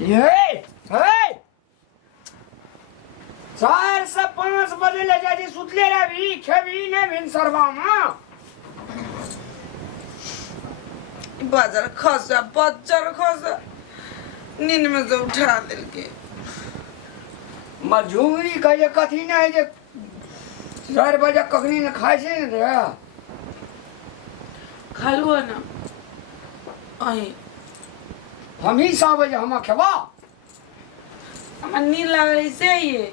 ये 4 से 5 बजे ले जाजी सुतले रही खेवी ने बिन सरवामा बाजार खसा बच्चा खसा नींद में से उठा दिल के मजूरी का ये कथी ना है जे 4 बजे कखनी ने खाए से ने रे खालू है ना आई हम ही 7 बजे हम खेबा हमार नींद लग से ये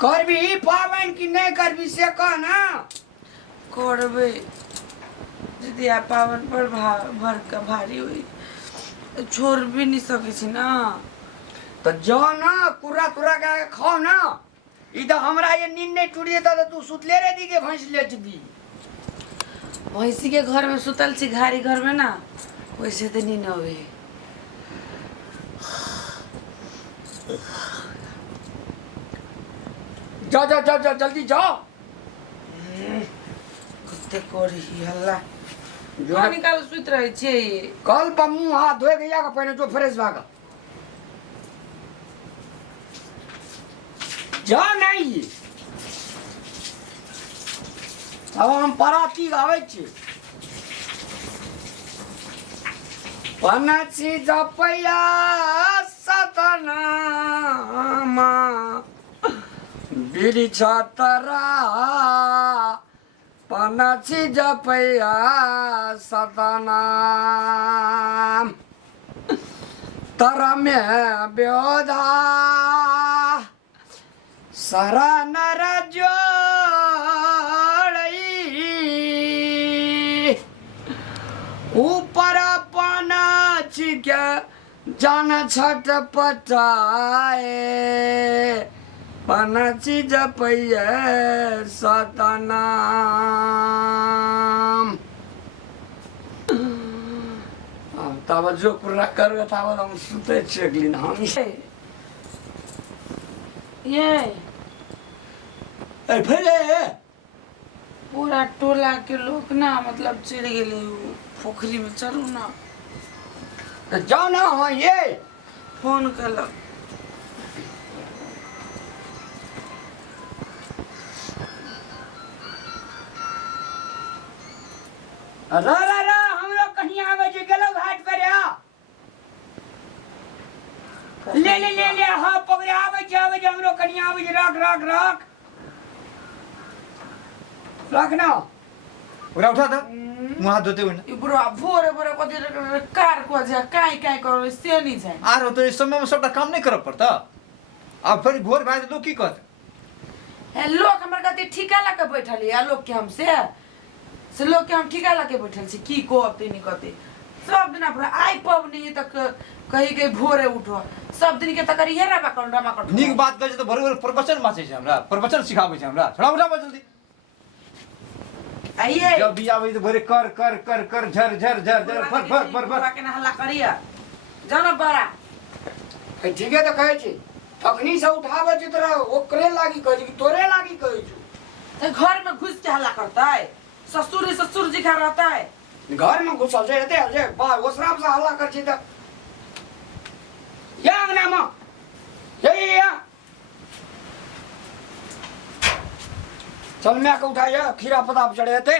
कर भी पावन की नहीं कर भी से का ना करबे यदि आप पावन पर भर का भारी हुई छोड़ भी नहीं सके छी ना तो जाओ ना कुरा तुरा के खाओ ना इधर हमरा ये नींद नहीं टूटी तो तू सुतले रह दी के भैंस लेट दी भैंसी के घर में सुतल छी घारी घर में ना वैसे तो नींद आवे जा जा जा जा जल्दी जाओ कुत्ते कोरी हल्ला जो जो निकाल सुत रहे छे कल पर मुंह हाथ धोए गया का पहले जो फ्रेश भागा जा नहीं अब हम पराती गावे छी पनाची जपया सतना बिरी छतरा पनाची जपया सतना तर में ब्योधा सारा नर जोड़ई ऊपर पनाची के जान छटपटाए पनाची जपैया सतनाम तब जो पूरा कर तब हम सुते छेकलिन हम ये ए फेले पूरा टोला के लोग ना मतलब चिढ़ गेले पोखरी में चलू ना तो जाओ ना हाँ ये फोन कलक रा हम लोग कहीं आवे जे गेलो घाट करे ले हाँ पकड़े आवे जे हम लोग कहीं आवे जे रख ना पूरा उठा था मुंह हाथ धोते हुए ना ई बुढ़ा भोरे भोरे कथी कार को जा काई करो से नहीं जाए आ रहो तो इस समय में सबटा काम नहीं करब पड़ता अब फिर भोर भाई लोग की कहते हे लोग हमर कथी ठिका ला के बैठल या लोग के हमसे से लोग के हम ठिका ला के बैठल छी की कहते नहीं कहते सब दिन अपना आई पवनी तक कहीं के भोरे उठो सब दिन के तक हेरा बा कर नीक बात करे तो भोरे भोरे प्रवचन माचे छै हमरा प्रवचन सिखाबै छै हमरा छोड़ा उठा जल्दी आइए जब भी आबै तो भोरे कर कर कर कर झर झर झर झर फर के ना हल्ला करिया जाना बड़ा ठीक है तो कहे छी तखनी से उठावे छी तोरा ओकरे लागी कहे छी तोरे लागी कहे छी तो घर में घुस के हल्ला करता है ससुर जी खा रहता है घर में घुसल जे रहते जे बा ओसराम से हल्ला कर छी त या अंगना में या चल मैं को उठाया खीरा पता पे चढ़े थे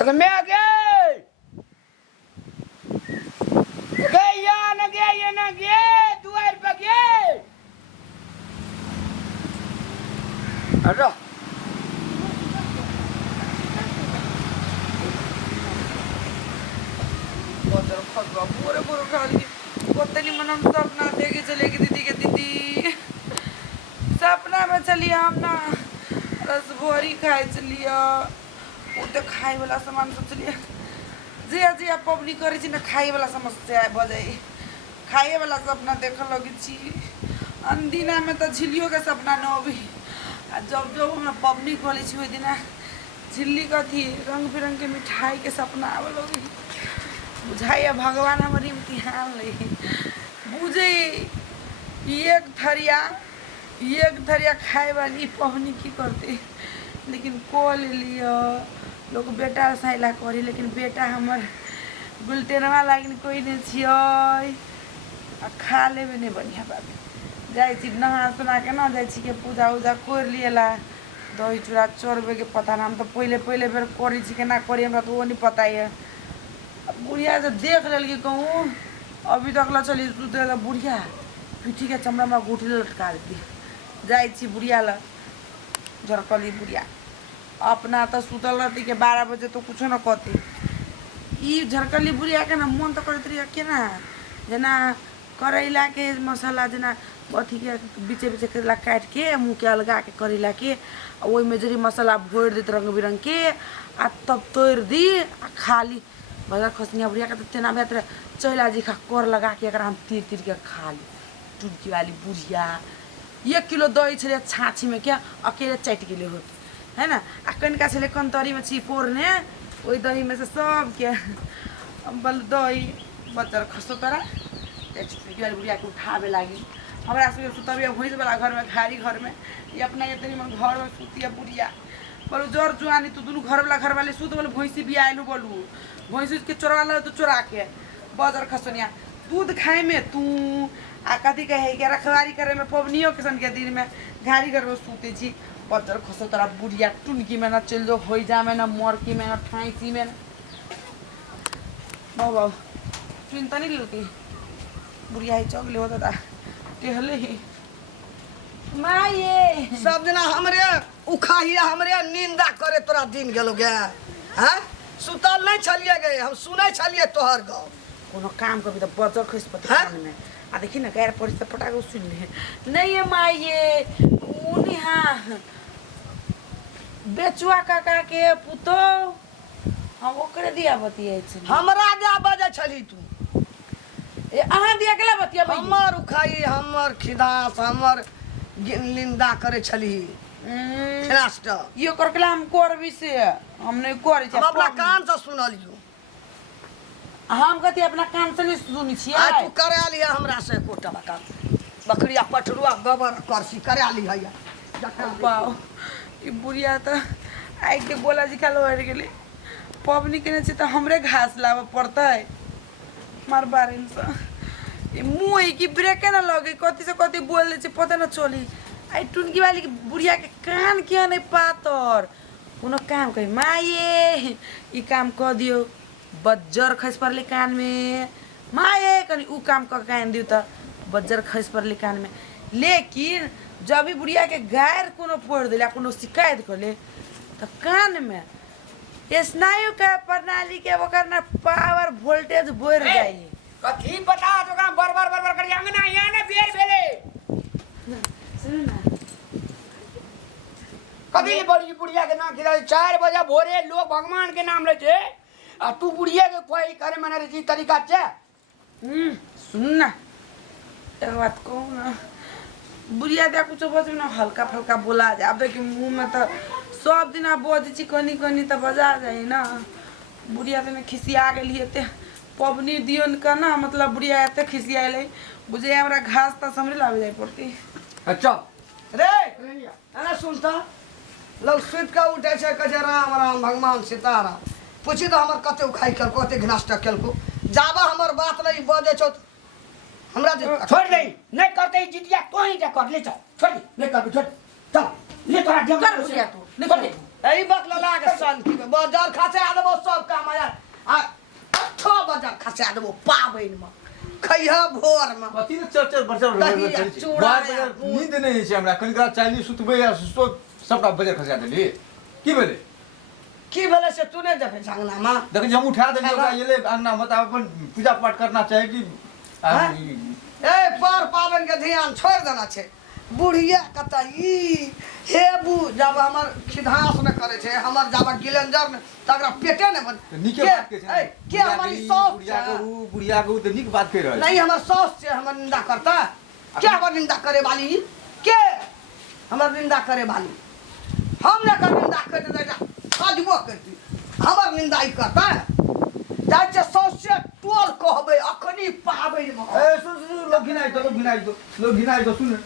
अरे मैं गए न गए दुआर पे गए अरे पूरे पूरे खाली कोतनी मनम सपना देखे चलेगी दीदी के दीदी सपना में चलिए हम ना रसभरी खाए चलिए वो तो खाए वाला सामान सोचलिए जे जे आप पबनी करे छी ना खाए वाला समस्या भ जाई खाए वाला सपना देख लगी छी अंदिना में तो झिलियो के सपना न होबी आ जब जब हम पबनी खोले छी ओइ दिना झिल्ली कथी रंग बिरंग के मिठाई के सपना आवे लगी बुझाइए भगवान हमारी इम्तिहान ले बुझे एक थरिया खाए वाली पवनी की करते लेकिन को ले लिया लोग बेटा साइला करी लेकिन बेटा हमर गुलटेनवा लागिन कोई नहीं छियै आ खा लेबे नहीं बढ़िया बात जाइ छी नहा सुना के ना जाइ छी के पूजा उजा कर लिएला दही चूड़ा चोरबे के पता ना हम तो पहले पहले बेर करी छी के ना करी हमरा तो वो नहीं पता है अब बुढ़िया से देख लेल कि कहूँ अभी तक ला चली सुते ला बुढ़िया पीठी के चमड़ा में गुठी लटका देती जाइ छी बुढ़िया ला झरकली बुढ़िया अपना तो सुतल रहती के 12 बजे तो कुछ न कहती ई झरकली बुढ़िया के ना मन तो करत रही के ना जना करैला के मसाला जना अथी के बीचे बीचे करेला काट के मुँह के अलगा के करेला के ओहि में जरी मसाला भोर देत रंग बिरंग के आ तब तोड़ दी आ खाली बजार खसनिया बुढ़िया के तो तेना भीतर चैला जी खा कर लगा के एकरा हम तीर तीर के खा ली टुटकी वाली बुढ़िया 1 किलो दही छे छाछी में क्या अकेले चाट गेले होत है ना आ कनिका छे कंतरी में छिपोरने ओई दही में से सब के बल दही बच्चा खसो तरा टुटकी वाली बुढ़िया के उठावे लागी हमरा से सुतबिया भैंस वाला घर में घारी घर में ये अपना ये तनी में घर में सुतिया बुढ़िया बोलो जोर जुआनी तू दोनों घर वाले सुत बोले भैंसी भी आयलू बोलू भैंसी के चोरा लो तो चोरा के बजर खसनिया दूध खाए में तू आ कथी कहे के रखवारी करे में पवनियों किसन के दिन में घारी घर में सूते छी बजर खसो तोरा बुढ़िया टुनकी में ना चल जो हो जा में ना मरकी में ना ठाईसी में बाबा चिंता नहीं लेती बुढ़िया ही चौगले होता था टेहले ही माँ ये सब जना हमरे उखाहिया हमरे निंदा करे तोरा दिन गेलो गे हैं सुतल नहीं छलिए गए हम सुनै छलिए तोहर गाँव कोनो काम कभी तो बजर खस पता में आ देखी ना गैर परिस तो पटाके सुन ले नहीं है माँ ये उनी हाँ बेचुआ काका के पुतो हम ओकरे दिया बतिया छ हमरा जा बजे छली तू ए अहाँ दिया केला बतिया हमर उखाई हमर खिदास हमर निंदा करे छली राष्ट्र यो करकेला हम करबी से हम नहीं करै छ हम अपना कान से सुनलियो हम कथी अपना कान से नहीं सुनी छियै आ तू करे लिया हमरा से कोटा बका बकरिया पटरुआ गोबर करसी करे लिया बाओ ई बुढ़िया तो आई के बोला जी खालो हर गेली पबनी केने छै तो हमरे घास लावे पड़तै मार बारिन से ये मुँह की ब्रेक ना लगे कथी से कथी बोल दे पता ना चली आई टुनकी वाली बुढ़िया के कान क्यों नहीं पातर कोनो काम कही माये ई काम कर दियो बज्जर खस पड़ले कान में माये कनी ऊ काम कर कान दियो तो बज्जर खस पड़ले कान में लेकिन जब भी बुढ़िया के गायर कोनो फोड़ दिला कोनो शिकायत कर ले तो कान में स्नायु का प्रणाली के ओकर ना पावर वोल्टेज बढ़ जाई कथी पता तो का बर कर अंगना यहाँ ना बेर भेले सुन ना कभी बड़ी बुढ़िया के नाम खिला 4 बजे भोरे लोग भगवान के नाम लेते आ तू बुढ़िया के कोई करे मना रे तरीका छे सुन ना एक बात कहूँ ना बुढ़िया दे कुछ बज ना हल्का फल्का बोला जाए अब देखिए मुंह में तो सब दिन आप बोझ छी कनी कनी तो बजा जाए ना बुढ़िया तो मैं खिसिया गेली ते पबनी दियन का ना मतलब बुढ़िया एते खिसिया ले बुझे हमरा घास तो समझ लावे जाए पड़ती अच्छा रे अरे सुनता लोग सुत के उठे छे कहे राम राम भगवान सीताराम पूछी तो हमर कते उखाई कर कते घनाष्ट केल को जाबा हमर बात नहीं बजे छो हमरा छोड़ दे नहीं करते जितिया तो ही कर ले चल छोड़ ले कर छोड़ चल ले तोरा जम कर बुढ़िया तू छोड़ दे एई बात लला के शांति में बाजार खासे आदबो सब काम आया आ 6 बजे खासे आदबो पाबैन में खैहा भोर में कथी ने चर बरचर दही चूड़ा नींद नहीं छै हमरा कनिका चाइली सुतबै आ सुतो सबटा बजे खसा देली की भेलै की भेले से तू नहीं देखे सांगना मां देख हम उठा देली ओकरा येले अंगना मत अपन पूजा पाठ करना चाहे कि ए पर पावन के ध्यान छोड़ देना छे बुढ़िया कता ई हे बू जब हमर खिधास न करे छे हमर जब गिलेंजर में तगरा पेटे न बन नीके बात के छै के हमारी सौस बुढ़िया को तो नीक बात कह रहल नहीं हमर सौस से हमर निंदा करता क्या हमर निंदा करे वाली के हमर निंदा करे वाली हम न कर निंदा करते बेटा आजबो करती हमर निंदा ही करता जाय छे सौस से टोल कहबे अखनी पाबे में ए सुन लोग घिनाई तो सुन